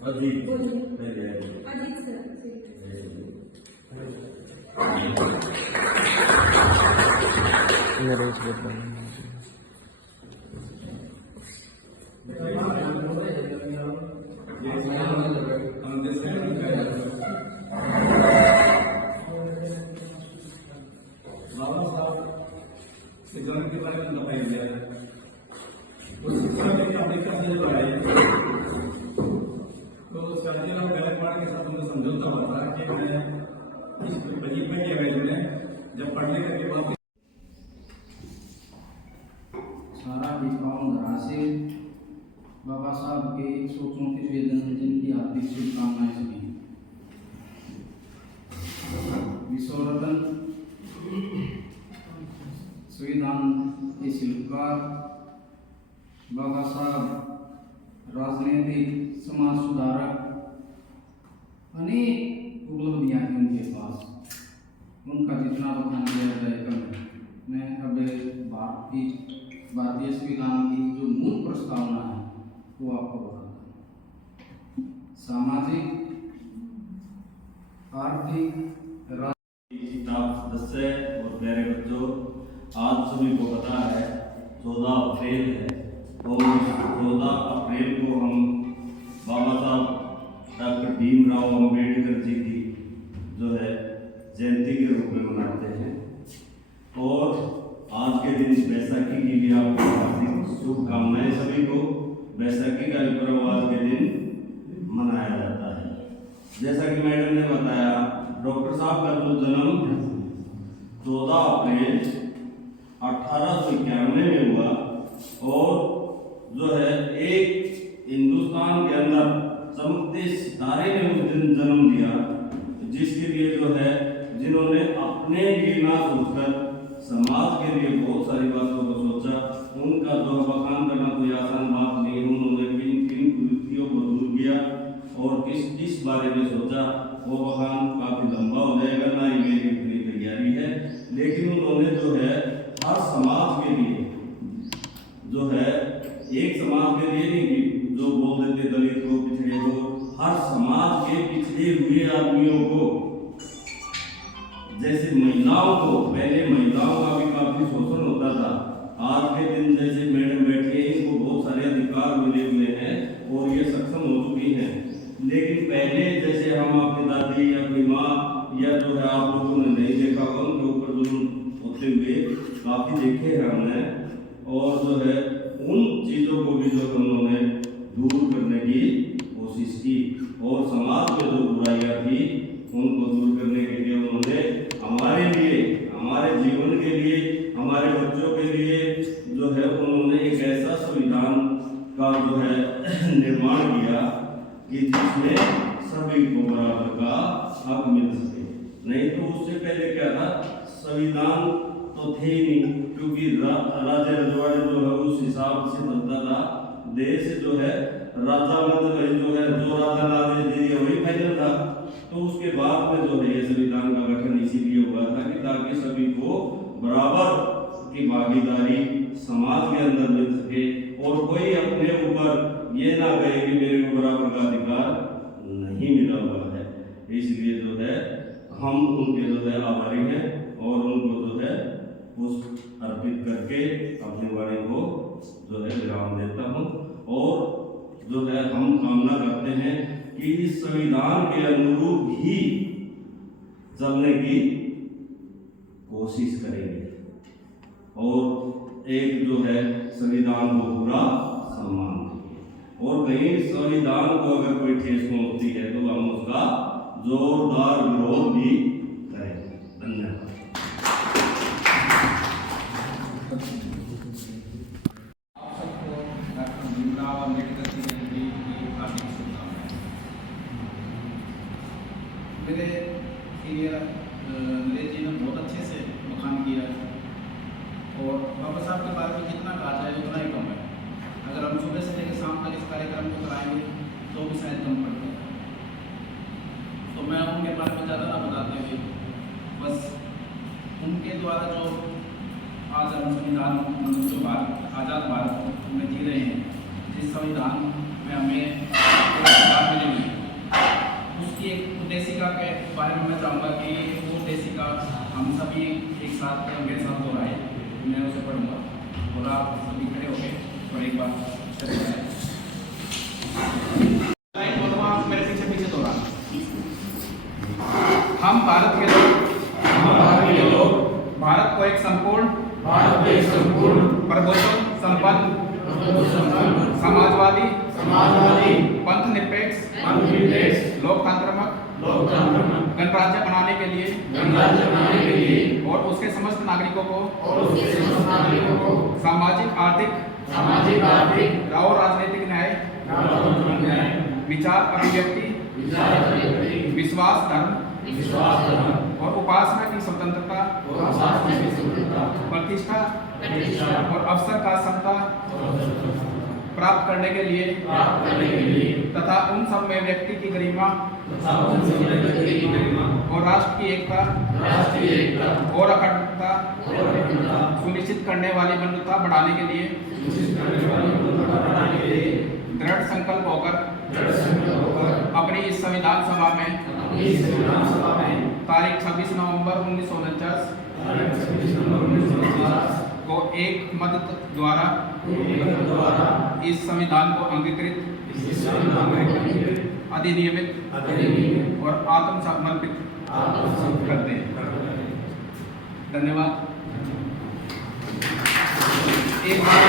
Ajit Ajit sir. Naresh बोल के बारे में बताया गया है। उस शिक्षा के अमेरिका से जो है तो उसका जिला गायकवाड़ के साथ उनका समझौता हुआ था कि मैं इस बजट में के वैल्यू में जब पढ़ने के बाद सारा विश्वास राशि बाबा साहब के 134वें जन्मदिन की हार्दिक शुभकामनाएं सभी। विश्व रत्न संविधान के शिल्पकार बाबा साहब राजनीतिक समाज सुधारक अनेक उपलब्धियां हैं उनके पास, उनका जितना बखान किया जाए कम है। मैं अब भारतीय संविधान की जो मूल प्रस्तावना है वो आपको बताता हूँ। सामाजिक आर्थिक स्टाफ सदस्य और प्यारे बच्चों, आज सभी को पता है 14 अप्रैल है और 14 अप्रैल को हम बाबा साहब डॉक्टर भीमराव अम्बेडकर जी की जो है जयंती के रूप में मनाते हैं। और आज के दिन बैसाखी की भी आपको हार्दिक शुभकामनाएं सभी को। बैसाखी का भी पर्व आज के दिन मनाया जाता है। जैसा कि मैडम ने बताया, डॉक्टर साहब का जो जन्म 14 अप्रैल 1891 में हुआ और जो है एक हिंदुस्तान के अंदर चमकते सितारे ने उस दिन जन्म लिया, जिसके लिए जो है जिन्होंने अपने लिए ना सोचकर समाज के लिए बहुत सारी बातों को सोचा। उनका जो बखान करना कोई आसान बात नहीं। उन्होंने किन किन कुरीतियों को दूर किया और किस बारे में सोचा, वो बखान काफी लंबा हो जाएगा, ना ही मेरी इतनी तैयारी है। लेकिन उन्होंने जो है हर समाज के लिए जो है एक समाज के लिए नहीं कि जो बोल देते दलित को, पिछड़े को, हर समाज के पिछड़े हुए आदमियों को, जैसे महिलाओं को, पहले महिलाओं का भी काफी शोषण होता था। आज के दिन जैसे मैडम बैठी है, इनको बहुत सारे अधिकार मिले हुए हैं और ये सक्षम हो चुकी हैं। लेकिन पहले जैसे हम अपनी दादी, अपनी माँ या जो है आप लोगों ने नहीं देखा, उनके ऊपर जुल्म होते हुए काफी देखे हैं हमने। और जो है उन चीजों को भी जो उन्होंने दूर करने की कोशिश की और समाज में जो बुराइयां थी उनको दूर करने के लिए उन्होंने हमारे लिए, हमारे जीवन के लिए, हमारे बच्चों के लिए जो है उन्होंने एक ऐसा संविधान का जो है निर्माण किया कि जिसमें सभी को बराबर का हक मिल सके। नहीं तो उससे पहले क्या था, संविधान तो थे ही नहीं, क्योंकि राजे रजवाड़े जो है उस हिसाब से चलता था। देश जो है राजा मतलब जो है जो राजा ने आदेश दे दिया वही फाइनल था। तो उसके बाद में जो है ये संविधान का गठन इसीलिए हुआ था कि ताकि सभी को बराबर की भागीदारी समाज के अंदर मिल सके और कोई अपने ऊपर ये ना कहे कि मेरे को बराबर का अधिकार नहीं मिला हुआ है। इसलिए जो है हम उनके जो है आभारी हैं और उनको जो है पुष्प अर्पित करके अपनी वाणी को जो है विराम देता हूँ। और जो है हम कामना करते हैं कि इस संविधान के अनुरूप ही चलने की कोशिश करेंगे और एक जो है संविधान को पूरा सम्मान देंगे। और कहीं संविधान को अगर कोई ठेस पहुंचती है तो हम उसका जोरदार विरोध भी करेंगे। धन्यवाद। आप सबको डॉक्टर भीमराव अम्बेडकर की जयंती की हार्दिक शुभकामनाएं। मेरे सीनियर नीलेश जी ने बहुत अच्छे से बखान किया है और बाबा साहब के बारे में जितना कहा जाए उतना ही कम है। अगर हम सुबह से लेकर शाम तक इस कार्यक्रम को कराएंगे तो भी शायद कम पड़ जाए। तो मैं उनके बारे में ज़्यादा ना बताते हुए बस उनके द्वारा जो आज हम संविधान जो आज़ाद भारत में जी रहे हैं, जिस संविधान में हमें अधिकार मिले हुए के बारे में मैं चाहूँगा कि वो देशिका हम सभी एक साथ मेरे साथ दोहराए, मैं उसे पढ़ूंगा और आप सभी खड़े हो गए और एक बार मेरे पीछे पीछे दोहराना। हम भारत के लोग भारत को एक संपूर्ण प्रभुत्व संपन्न समाजवादी पंथ निरपेक्ष लोकतंत्रात्मक गणराज्य बनाने के लिए और उसके समस्त नागरिकों को सामाजिक आर्थिक और राजनीतिक न्याय विचार अभिव्यक्ति विश्वास धर्म और उपासना की स्वतंत्रता प्रतिष्ठा और अवसर का समता प्राप्त करने के लिए तथा उन सब में व्यक्ति की गरिमा और राष्ट्र की एकता और अखंडता सुनिश्चित करने वाली बंधुता बढ़ाने के लिए दृढ़ संकल्प होकर अपनी इस संविधान सभा में तारीख 26 नवंबर 1949 को एक मत द्वारा इस संविधान को अंगीकृत अधिनियमित और आत्मसमर्पित करते हैं। धन्यवाद। एक बार